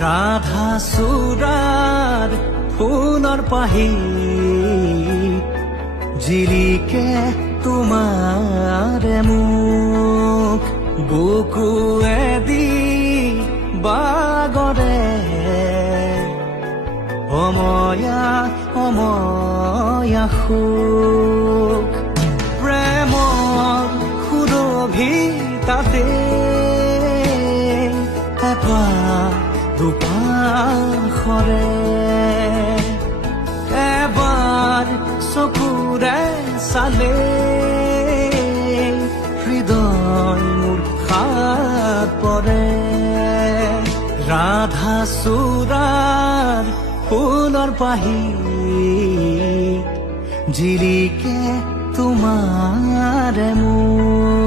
ৰাধা চূড়াৰ ফুলৰ পাহি জিলিকে তোমাৰে মুখ বুকুৱেদি বাগৰে অময়া অময়া সুখ প্ৰেমৰ সুৰভিতাতে এপাহ দুপাশৰে এবাৰ চকুৰে চালে হৃদয় মোৰ হাত পৰে ৰাধা চূড়াৰ ফুলৰ পাহি জিলিকে তোমাৰে মুখ